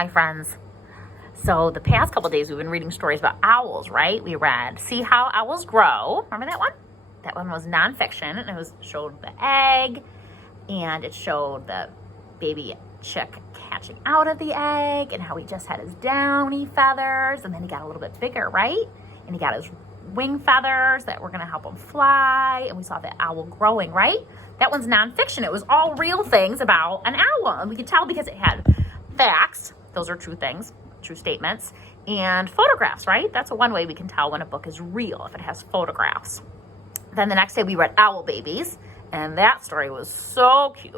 Hi, friends. So the past couple days, we've been reading stories about owls, right? We read See How Owls Grow. Remember that one? That one was nonfiction, and it showed the egg, and it showed the baby chick hatching out of the egg, and how he just had his downy feathers, and then he got a little bit bigger, right? And he got his wing feathers that were going to help him fly, and we saw the owl growing, right? That one's nonfiction. It was all real things about an owl, and we could tell because it had facts. Those are true things, true statements, and photographs, right? That's one way we can tell when a book is real, if it has photographs. Then the next day we read Owl Babies, and that story was so cute.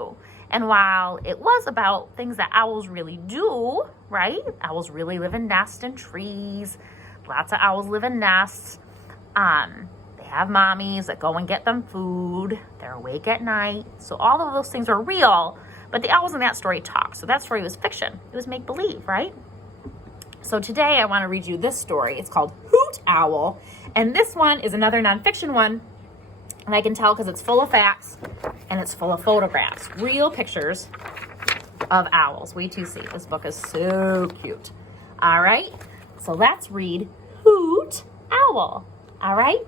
And while it was about things that owls really do, right? Owls really live in nests and trees. Lots of owls live in nests. They have mommies that go and get them food. They're awake at night. So all of those things are real, but the owls in that story talk. So that story was fiction. It was make-believe, right? So today I want to read you this story. It's called Hoot Owl. And this one is another nonfiction one. And I can tell because it's full of facts and it's full of photographs. Real pictures of owls. Wait till you see. This book is so cute. All right. So let's read Hoot Owl. All right.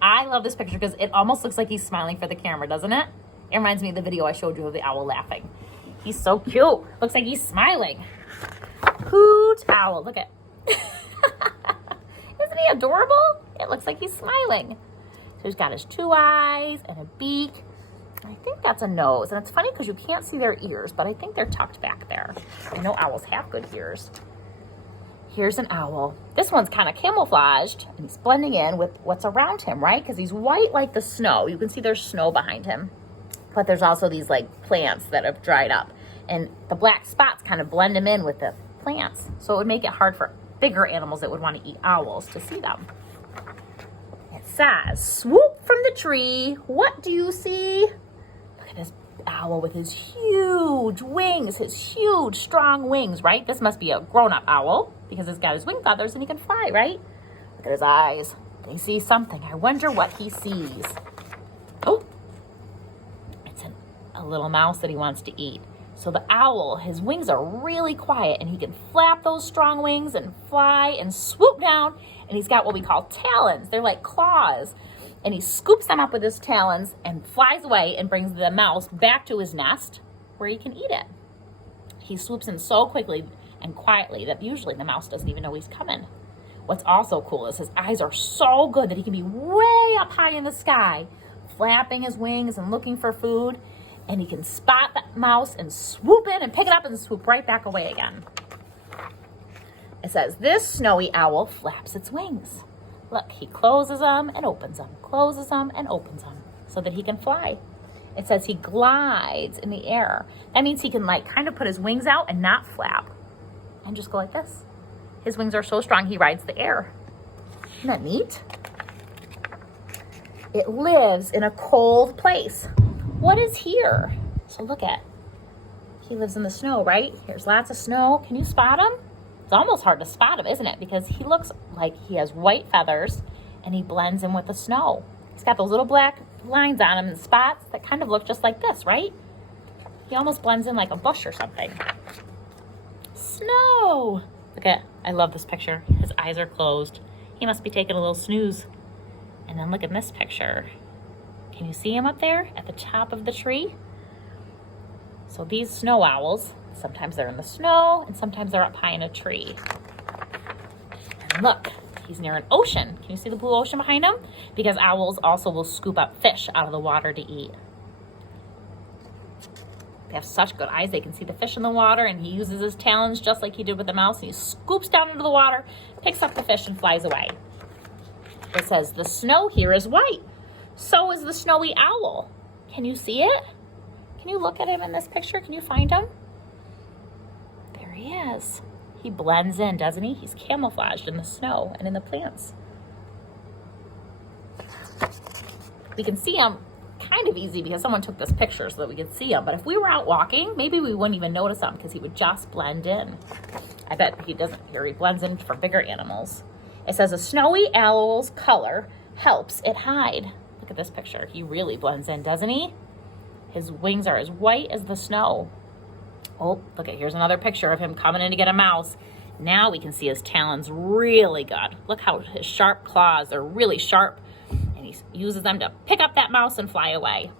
I love this picture because it almost looks like he's smiling for the camera, doesn't it? It reminds me of the video I showed you of the owl laughing. He's so cute. Looks like he's smiling. Hoot Owl. Look at. Isn't he adorable? It looks like he's smiling. So he's got his two eyes and a beak. I think that's a nose. And it's funny because you can't see their ears, but I think they're tucked back there. I know owls have good ears. Here's an owl. This one's kind of camouflaged, and he's blending in with what's around him, right? Because he's white like the snow. You can see there's snow behind him. But there's also these like plants that have dried up. And the black spots kind of blend him in with the plants. So it would make it hard for bigger animals that would want to eat owls to see them. It says, swoop from the tree. What do you see? Look at this owl with his huge wings, his huge strong wings, right? This must be a grown-up owl because it's got his wing feathers and he can fly, right? Look at his eyes. They see something. I wonder what he sees. Oh, it's a little mouse that he wants to eat. So the owl, his wings are really quiet and he can flap those strong wings and fly and swoop down, and he's got what we call talons. They're like claws, and he scoops them up with his talons and flies away and brings the mouse back to his nest where he can eat it. He swoops in so quickly and quietly that usually the mouse doesn't even know he's coming. What's also cool is his eyes are so good that he can be way up high in the sky, flapping his wings and looking for food, and he can spot that mouse and swoop in and pick it up and swoop right back away again. It says, this snowy owl flaps its wings. Look, he closes them and opens them, closes them and opens them so that he can fly. It says he glides in the air. That means he can like kind of put his wings out and not flap and just go like this. His wings are so strong, he rides the air. Isn't that neat? It lives in a cold place. What is here? So look at, he lives in the snow, right? Here's lots of snow. Can you spot him? It's almost hard to spot him, isn't it? Because he looks like he has white feathers and he blends in with the snow. He's got those little black lines on him and spots that kind of look just like this, right? He almost blends in like a bush or something. Snow. Look at, I love this picture. His eyes are closed. He must be taking a little snooze. And then look at this picture. Can you see him up there at the top of the tree? So these snow owls, sometimes they're in the snow and sometimes they're up high in a tree. And look, he's near an ocean. Can you see the blue ocean behind him? Because owls also will scoop up fish out of the water to eat. They have such good eyes. They can see the fish in the water, and he uses his talons just like he did with the mouse. And he scoops down into the water, picks up the fish, and flies away. It says, the snow here is white. So is the snowy owl. Can you see it? Can you look at him in this picture? Can you find him? There he is. He blends in, doesn't he? He's camouflaged in the snow and in the plants. We can see him kind of easy because someone took this picture so that we could see him. But if we were out walking, maybe we wouldn't even notice him because he would just blend in. I bet he doesn't here. He blends in for bigger animals. It says a snowy owl's color helps it hide. Look at this picture. He really blends in, doesn't he? His wings are as white as the snow. Oh, look at, here's another picture of him coming in to get a mouse. Now we can see his talons really good. Look how his sharp claws are really sharp, and he uses them to pick up that mouse and fly away.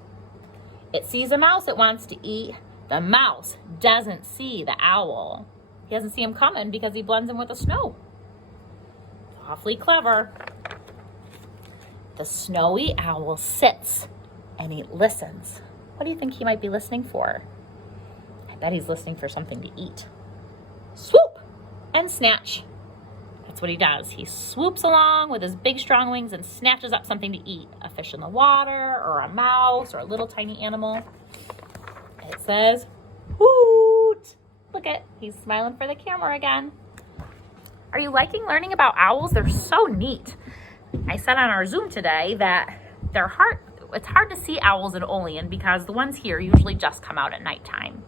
It sees a mouse it wants to eat. The mouse doesn't see the owl. He doesn't see him coming because he blends in with the snow. Awfully clever. The snowy owl sits and he listens. What do you think he might be listening for? I bet he's listening for something to eat. Swoop and snatch. That's what he does. He swoops along with his big strong wings and snatches up something to eat. A fish in the water, or a mouse, or a little tiny animal. It says, Hoot! Look at, he's smiling for the camera again. Are you liking learning about owls? They're so neat. I said on our Zoom today that it's hard to see owls in Olean because the ones here usually just come out at nighttime.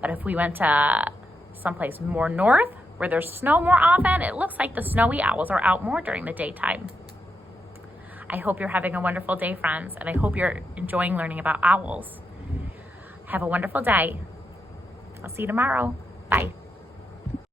But if we went to someplace more north where there's snow more often, it looks like the snowy owls are out more during the daytime. I hope you're having a wonderful day, friends, and I hope you're enjoying learning about owls. Have a wonderful day. I'll see you tomorrow.